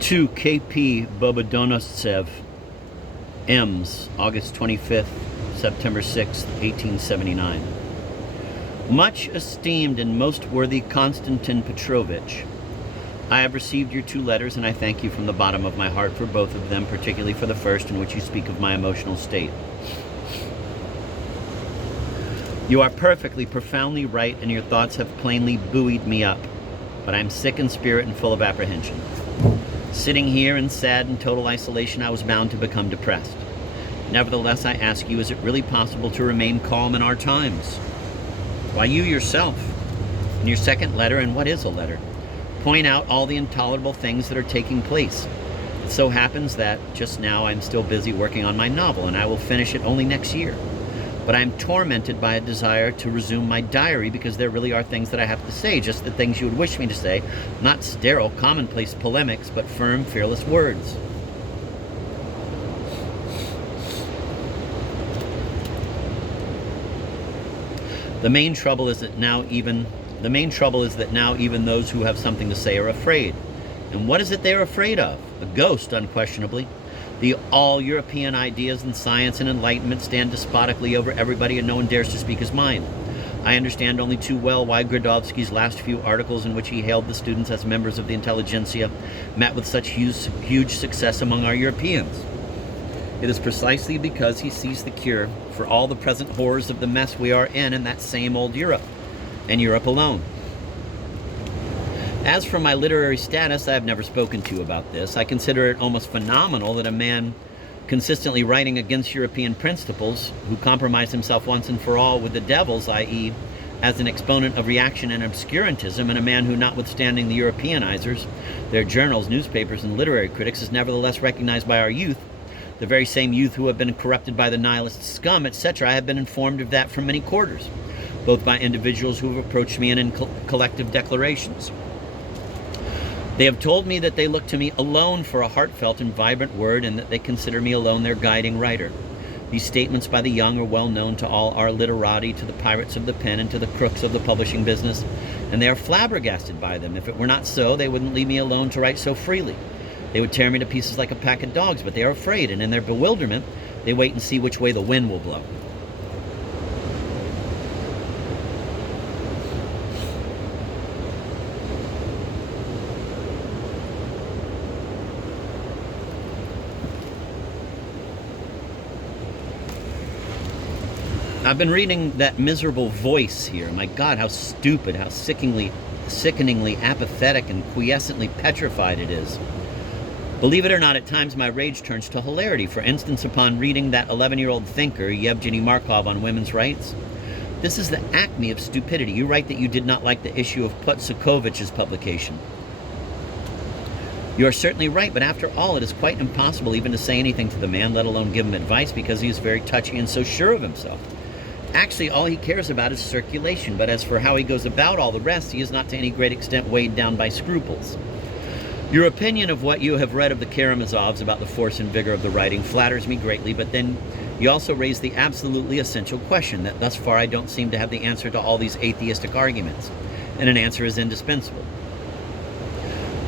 To KP Pobedonostsev, Ems, August 25th, September 6th, 1879. Much esteemed and most worthy Konstantin Petrovich, I have received your 2 letters, and I thank you from the bottom of my heart for both of them, particularly for the first, in which you speak of my emotional state. You are perfectly, profoundly right, and your thoughts have plainly buoyed me up, but I am sick in spirit and full of apprehension. Sitting here in sad and total isolation, I was bound to become depressed. Nevertheless, I ask you, is it really possible to remain calm in our times? Why, you yourself, in your second letter, and what is a letter, point out all the intolerable things that are taking place. It so happens that just now I'm still busy working on my novel, and I will finish it only next year. But I'm tormented by a desire to resume my diary, because there really are things that I have to say, just the things you would wish me to say, not sterile, commonplace polemics, but firm, fearless words. The main trouble is that now even those who have something to say are afraid. And what is it they're afraid of? A ghost, unquestionably. The all-European ideas in science and enlightenment stand despotically over everybody, and no one dares to speak his mind. I understand only too well why Dostoyevsky's last few articles, in which he hailed the students as members of the intelligentsia, met with such huge success among our Europeans. It is precisely because he sees the cure for all the present horrors of the mess we are in that same old Europe, and Europe alone. As for my literary status, I have never spoken to you about this. I consider it almost phenomenal that a man consistently writing against European principles, who compromised himself once and for all with the devils, i.e., as an exponent of reaction and obscurantism, and a man who, notwithstanding the Europeanizers, their journals, newspapers, and literary critics, is nevertheless recognized by our youth, the very same youth who have been corrupted by the nihilist scum, etc. I have been informed of that from many quarters, both by individuals who have approached me and in collective declarations. They have told me that they look to me alone for a heartfelt and vibrant word, and that they consider me alone their guiding writer. These statements by the young are well known to all our literati, to the pirates of the pen, and to the crooks of the publishing business, and they are flabbergasted by them. If it were not so, they wouldn't leave me alone to write so freely. They would tear me to pieces like a pack of dogs, but they are afraid, and in their bewilderment, they wait and see which way the wind will blow. I've been reading that miserable voice here. My God, how stupid, how sickeningly apathetic and quiescently petrified it is. Believe it or not, at times my rage turns to hilarity. For instance, upon reading that 11-year-old thinker, Yevgeny Markov, on women's rights. This is the acme of stupidity. You write that you did not like the issue of Potsukovich's publication. You are certainly right, but after all, it is quite impossible even to say anything to the man, let alone give him advice, because he is very touchy and so sure of himself. Actually, all he cares about is circulation, but as for how he goes about all the rest, he is not to any great extent weighed down by scruples. Your opinion of what you have read of the Karamazovs about the force and vigor of the writing flatters me greatly, but then you also raise the absolutely essential question that thus far I don't seem to have the answer to all these atheistic arguments, and an answer is indispensable.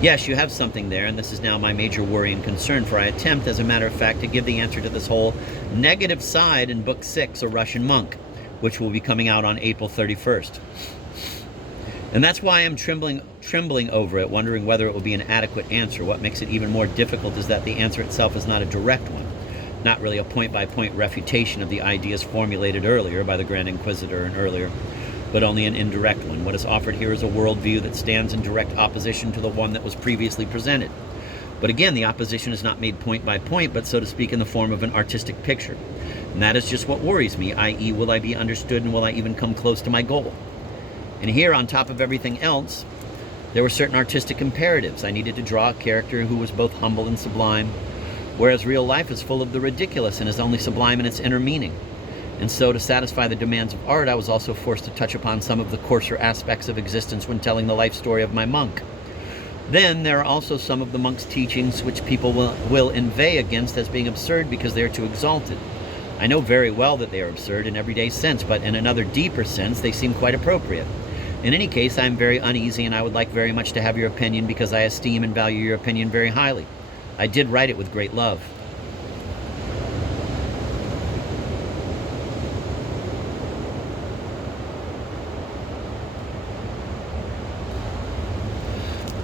Yes, you have something there, and this is now my major worry and concern, for I attempt, as a matter of fact, to give the answer to this whole negative side in Book 6, A Russian Monk, which will be coming out on April 31st. And that's why I'm trembling over it, wondering whether it will be an adequate answer. What makes it even more difficult is that the answer itself is not a direct one, not really a point-by-point refutation of the ideas formulated earlier by the Grand Inquisitor and earlier, but only an indirect one. What is offered here is a worldview that stands in direct opposition to the one that was previously presented. But again, the opposition is not made point by point, but so to speak in the form of an artistic picture. And that is just what worries me, i.e., will I be understood, and will I even come close to my goal? And here, on top of everything else, there were certain artistic imperatives. I needed to draw a character who was both humble and sublime, whereas real life is full of the ridiculous and is only sublime in its inner meaning. And so, to satisfy the demands of art, I was also forced to touch upon some of the coarser aspects of existence when telling the life story of my monk. Then, there are also some of the monk's teachings which people will inveigh against as being absurd because they are too exalted. I know very well that they are absurd in everyday sense, but in another deeper sense, they seem quite appropriate. In any case, I am very uneasy, and I would like very much to have your opinion because I esteem and value your opinion very highly. I did write it with great love.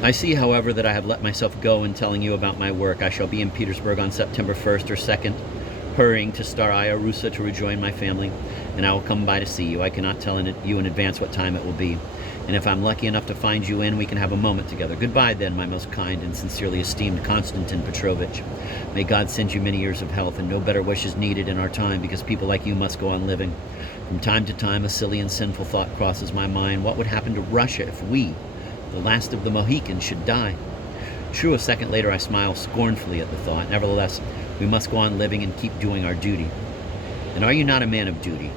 I see, however, that I have let myself go in telling you about my work. I shall be in Petersburg on September 1st or 2nd, hurrying to Staraya Russa to rejoin my family, and I will come by to see you. I cannot tell you in advance what time it will be, and if I'm lucky enough to find you in, we can have a moment together. Goodbye, then, my most kind and sincerely esteemed Konstantin Petrovitch. May God send you many years of health, and no better wishes needed in our time, because people like you must go on living. From time to time, a silly and sinful thought crosses my mind. What would happen to Russia if we, the last of the Mohicans, should die? True, a second later I smile scornfully at the thought. Nevertheless, we must go on living and keep doing our duty. And are you not a man of duty?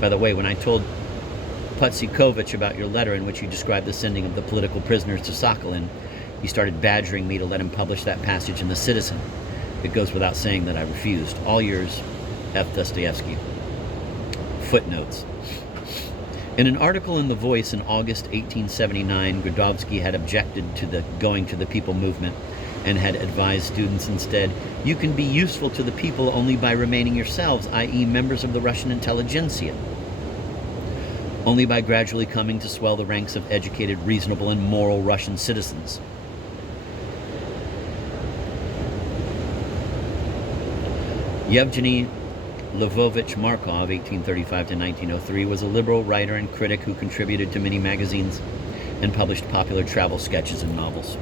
By the way, when I told Putsikovich about your letter in which you described the sending of the political prisoners to Sakhalin, he started badgering me to let him publish that passage in The Citizen. It goes without saying that I refused. All yours, F. Dostoyevsky. Footnotes. In an article in The Voice in August 1879, Grudovsky had objected to the Going to the People movement and had advised students instead, you can be useful to the people only by remaining yourselves, i.e. members of the Russian intelligentsia. Only by gradually coming to swell the ranks of educated, reasonable, and moral Russian citizens. Yevgeny Lvovich Markov, 1835 to 1903, was a liberal writer and critic who contributed to many magazines and published popular travel sketches and novels.